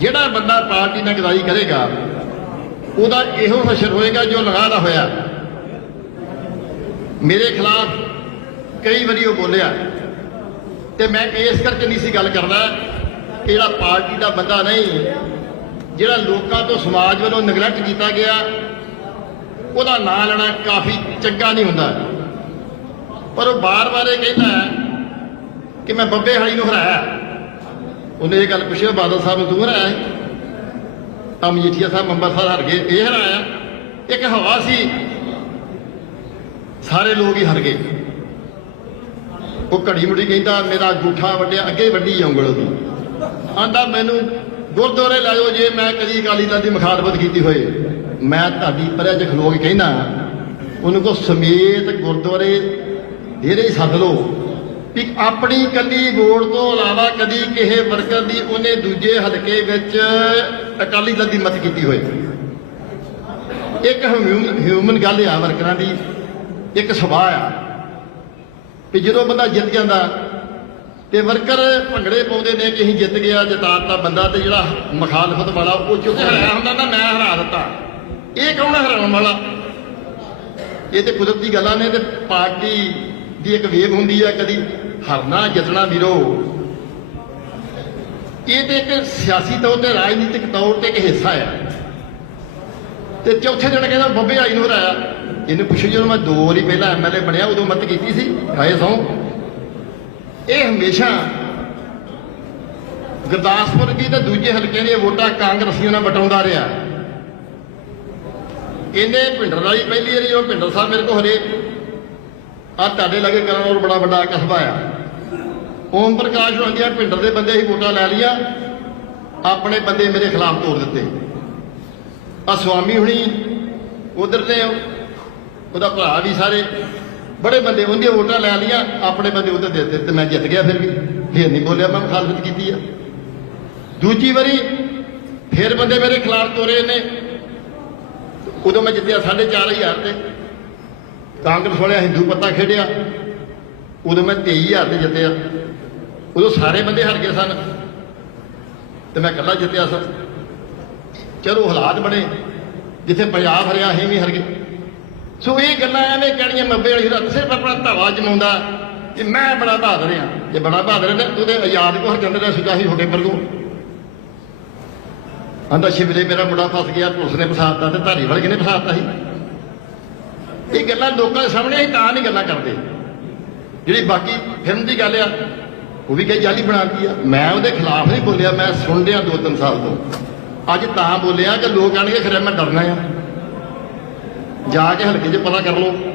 ਜਿਹੜਾ ਬੰਦਾ ਪਾਰਟੀ ਨਾਲ ਗਦਾਈ ਕਰੇਗਾ, ਉਹਦਾ ਇਹੋ ਹਸ਼ਰ ਹੋਏਗਾ ਜੋ ਲਗਾ ਦਾ ਹੋਇਆ। ਮੇਰੇ ਖਿਲਾਫ ਕਈ ਵਾਰੀ ਉਹ ਬੋਲਿਆ। ਤੇ ਮੈਂ ਇਸ ਕਰਕੇ ਨਹੀਂ ਸੀ ਗੱਲ ਕਰਦਾ ਕਿ ਜਿਹੜਾ ਪਾਰਟੀ ਦਾ ਬੰਦਾ ਨਹੀਂ, ਜਿਹੜਾ ਲੋਕਾਂ ਤੋਂ ਸਮਾਜ ਵੱਲੋਂ ਨਗਲੈਕਟ ਕੀਤਾ ਗਿਆ, ਉਹਦਾ ਨਾਂ ਲੈਣਾ ਕਾਫੀ ਚੰਗਾ ਨਹੀਂ ਹੁੰਦਾ। ਪਰ ਉਹ ਬਾਰ-ਬਾਰ ਇਹ ਕਹਿੰਦਾ ਕਿ ਮੈਂ ਬੱਬੇ ਹਾਲੀ ਨੂੰ ਹਰਾਇਆ। ਉਹਨੇ ਇਹ ਗੱਲ ਪੁੱਛੀ ਬਾਦਲ ਸਾਹਿਬ ਨੂੰ ਤੂੰ ਹਰਾਇਆ ਤਾਂ ਮਜੀਠੀਆ ਸਾਹਿਬ ਮੰਬਰ ਹਰ ਗਏ, ਇਹ ਹਰਾਇਆ? ਇੱਕ ਹਵਾ ਸੀ। ਸਾਰੇ ਲੋਕ ਹੀ ਹਰ ਗਏ। ਉਹ ਘੜੀ ਮੁੜੀ ਕਹਿੰਦਾ, ਮੇਰਾ ਗੁੱਠਾ ਵੱਡਿਆ, ਅੱਗੇ ਵੱਡੀ ਉਂਗਲ ਦੀ ਆਂਦਾ, ਮੈਨੂੰ ਗੁਰਦੁਆਰੇ ਲੈ ਜਾਓ ਜੇ ਮੈਂ ਕਦੀ ਅਕਾਲੀ ਦਲ ਦੀ ਮੁਖਾਲਫਤ ਕੀਤੀ ਹੋਏ। ਮੈਂ ਤੁਹਾਡੀ ਪਰਿਆ ਚ ਖਲੋ ਕੇ ਕਹਿਣਾ ਉਹਨੂੰ ਕੋ ਸਮੇਤ ਗੁਰਦੁਆਰੇ ਡੇਰੇ ਹੀ ਸੱਦ ਲਓ। ਵੀ ਆਪਣੀ ਕੱਲੀ ਵੋਟ ਤੋਂ ਇਲਾਵਾ ਕਦੀ ਕਿਸੇ ਵਰਕਰ ਦੀ ਉਹਨੇ ਦੂਜੇ ਹਲਕੇ ਵਿੱਚ ਅਕਾਲੀ ਦਲ ਦੀ ਮਤ ਕੀਤੀ ਹੋਏ। ਇੱਕ ਹਿਊਮਨ ਗੱਲ ਆ ਵਰਕਰਾਂ ਦੀ, ਇੱਕ ਸੁਭਾਅ ਆ ਵੀ ਜਦੋਂ ਬੰਦਾ ਜਿੱਤ ਜਾਂਦਾ ਤੇ ਵਰਕਰ ਭੰਗੜੇ ਪਾਉਂਦੇ ਨੇ ਕਿ ਅਸੀਂ ਜਿੱਤ ਗਿਆ ਜਿਤਾਤਾ ਬੰਦਾ ਤੇ ਜਿਹੜਾ ਮੁਖਾਲਫਤ ਵਾਲਾ ਉਹ ਚੁੱਕ ਹਰਾਇਆ ਹੁੰਦਾ, ਨਾ ਮੈਂ ਹਰਾ ਦਿੱਤਾ। ਇਹ ਕੌਣ ਹਰਾਉਣ ਵਾਲਾ? ਇਹ ਤੇ ਕੁਦਰਤੀ ਗੱਲਾਂ ਨੇ ਤੇ ਪਾਰਟੀ ਦੀ ਇੱਕ ਵੇਗ ਹੁੰਦੀ ਆ ਕਦੀ ਹਰਨਾ ਜਿੱਤਣਾ ਵੀਰੋ। ਇਹ ਤੇ ਇੱਕ ਸਿਆਸੀ ਤੌਰ ਤੇ, ਰਾਜਨੀਤਿਕ ਤੌਰ ਤੇ ਇੱਕ ਹਿੱਸਾ ਆ। ਤੇ ਚੌਥੇ ਦਿਨ ਕਹਿੰਦਾ, ਬੱਬੇ ਆਈ ਨੂੰ ਹਰਾਇਆ। ਇਹਨੂੰ ਪੁੱਛੋ ਜਦੋਂ ਮੈਂ ਦੋ ਵਾਰੀ ਪਹਿਲਾਂ ਐਮਐਲਏ ਬਣਿਆ, ਉਦੋਂ ਮਤ ਕੀਤੀ ਸੀ, ਖਾਏ ਸੌ। ਇਹ ਹਮੇਸ਼ਾ ਗੁਰਦਾਸਪੁਰ ਦੀ ਤੇ ਦੂਜੇ ਹਲਕਿਆਂ ਦੀਆਂ ਵੋਟਾਂ ਕਾਂਗਰਸੀਆਂ ਨਾਲ ਵਟਾਉਂਦਾ ਰਿਹਾ। ਇਹਨੇ ਭਿੰਡਰ ਵਾਲੀ ਪਹਿਲੀ ਵਾਰੀ, ਉਹ ਭਿੰਡਰ ਸਾਹਿਬ ਮੇਰੇ ਕੋਲ ਹਰੇ ਆ ਤੁਹਾਡੇ ਲਾਗੇ ਕਰਨ ਬੜਾ ਵੱਡਾ ਕਸਬਾ ਆ। ਓਮ ਪ੍ਰਕਾਸ਼ ਹੋਣਗੀਆਂ ਭਿੰਡਰ ਦੇ ਬੰਦੇ ਹੀ ਵੋਟਾਂ ਲੈ ਲੀਆਂ ਆਪਣੇ ਬੰਦੇ ਮੇਰੇ ਖਿਲਾਫ ਤੋੜ ਦਿੱਤੇ। ਆ ਸਵਾਮੀ ਹੁਣੀ ਉਧਰ ਦੇ ਉਹਦਾ ਭਰਾ ਵੀ ਸਾਰੇ, ਬੜੇ ਬੰਦੇ ਉਹਦੀਆਂ ਵੋਟਾਂ ਲੈ ਲੀਆਂ ਆਪਣੇ ਬੰਦੇ ਉਧਰ ਦੇ ਦਿੱਤੇ ਤੇ ਮੈਂ ਜਿੱਤ ਗਿਆ ਫਿਰ ਵੀ। ਫਿਰ ਨਹੀਂ ਬੋਲਿਆ, ਮੈਂ ਮੁਖਾਲਫਤ ਕੀਤੀ ਆ। ਦੂਜੀ ਵਾਰੀ ਫਿਰ ਬੰਦੇ ਮੇਰੇ ਖਿਲਾਫ ਤੋਰੇ ਨੇ ਉਦੋਂ ਮੈਂ ਜਿੱਤਿਆ 4500 ਤੇ। ਕਾਂਗਰਸ ਵਾਲਿਆਂ ਹਿੰਦੂ ਪੱਤਾ ਖੇਡਿਆ। ਉਦੋਂ ਮੈਂ 23000 ਤੇ ਜਿੱਤਿਆ। ਉਦੋਂ ਸਾਰੇ ਬੰਦੇ ਹਾਰ ਗਏ ਸਨ। ਤੇ ਮੈਂ ਇਕੱਲਾ ਜਿੱਤਿਆ ਸਾਂ ਚਲੋ ਹਾਲਾਤ ਬਣੇ, ਜਿੱਥੇ ਪੰਜਾਬ ਹਰਿਆ, ਅਸੀਂ ਵੀ ਹਰ ਗਏ। ਸੋ ਇਹ ਗੱਲਾਂ ਐਵੇਂ ਕਹਿਣੀਆਂ ਮੱਬੇ ਵਾਲੀ ਰੱਤ ਸਿਰਫ ਆਪਣਾ ਧਾਵਾ ਜਮਾਉਂਦਾ ਕਿ ਮੈਂ ਬੜਾ ਬਹਾਦਰ ਆ ਜੇ ਬੜਾ ਬਹਾਦਰ ਹੈ ਉਹਦੇ ਆਜ਼ਾਦ ਕੋ ਹਰਜੰਦ ਦਾ ਸੁਜਾ ਹੀ ਤੁਹਾਡੇ ਵਰਗੋ। ਆਂਦਾ ਸ਼ਿਵਰੇ ਮੇਰਾ ਮੁੰਡਾ ਫਸ ਗਿਆ, ਪੁਲਿਸ ਨੇ ਫਸਾਤਾ ਤੇ ਧਾਰੀ ਵਾਲੇ ਕਿਨੇ ਫਸਾਤਾ ਸੀ? ਇਹ ਗੱਲਾਂ ਲੋਕਾਂ ਦੇ ਸਾਹਮਣੇ ਅਸੀਂ ਤਾਂ ਨਹੀਂ ਗੱਲਾਂ ਕਰਦੇ। ਜਿਹੜੀ ਬਾਕੀ ਫਿਲਮ ਦੀ ਗੱਲ ਆ, ਉਹ ਵੀ ਕਈ ਜਾਲੀ ਬਣਾਤੀ ਆ। ਮੈਂ ਉਹਦੇ ਖਿਲਾਫ ਨਹੀਂ ਬੋਲਿਆ, ਮੈਂ ਸੁਣ ਲਿਆ ਦੋ ਤਿੰਨ ਸਾਲ ਤੋਂ। ਅੱਜ ਤਾਂ ਬੋਲਿਆ ਕਿ ਲੋਕ ਆਣਗੇ, ਫਿਰ ਮੈਂ ਡਰਨਾ ਆ। ਜਾ ਕੇ ਹਲਕੇ 'ਚ ਪਤਾ ਕਰ ਲਓ।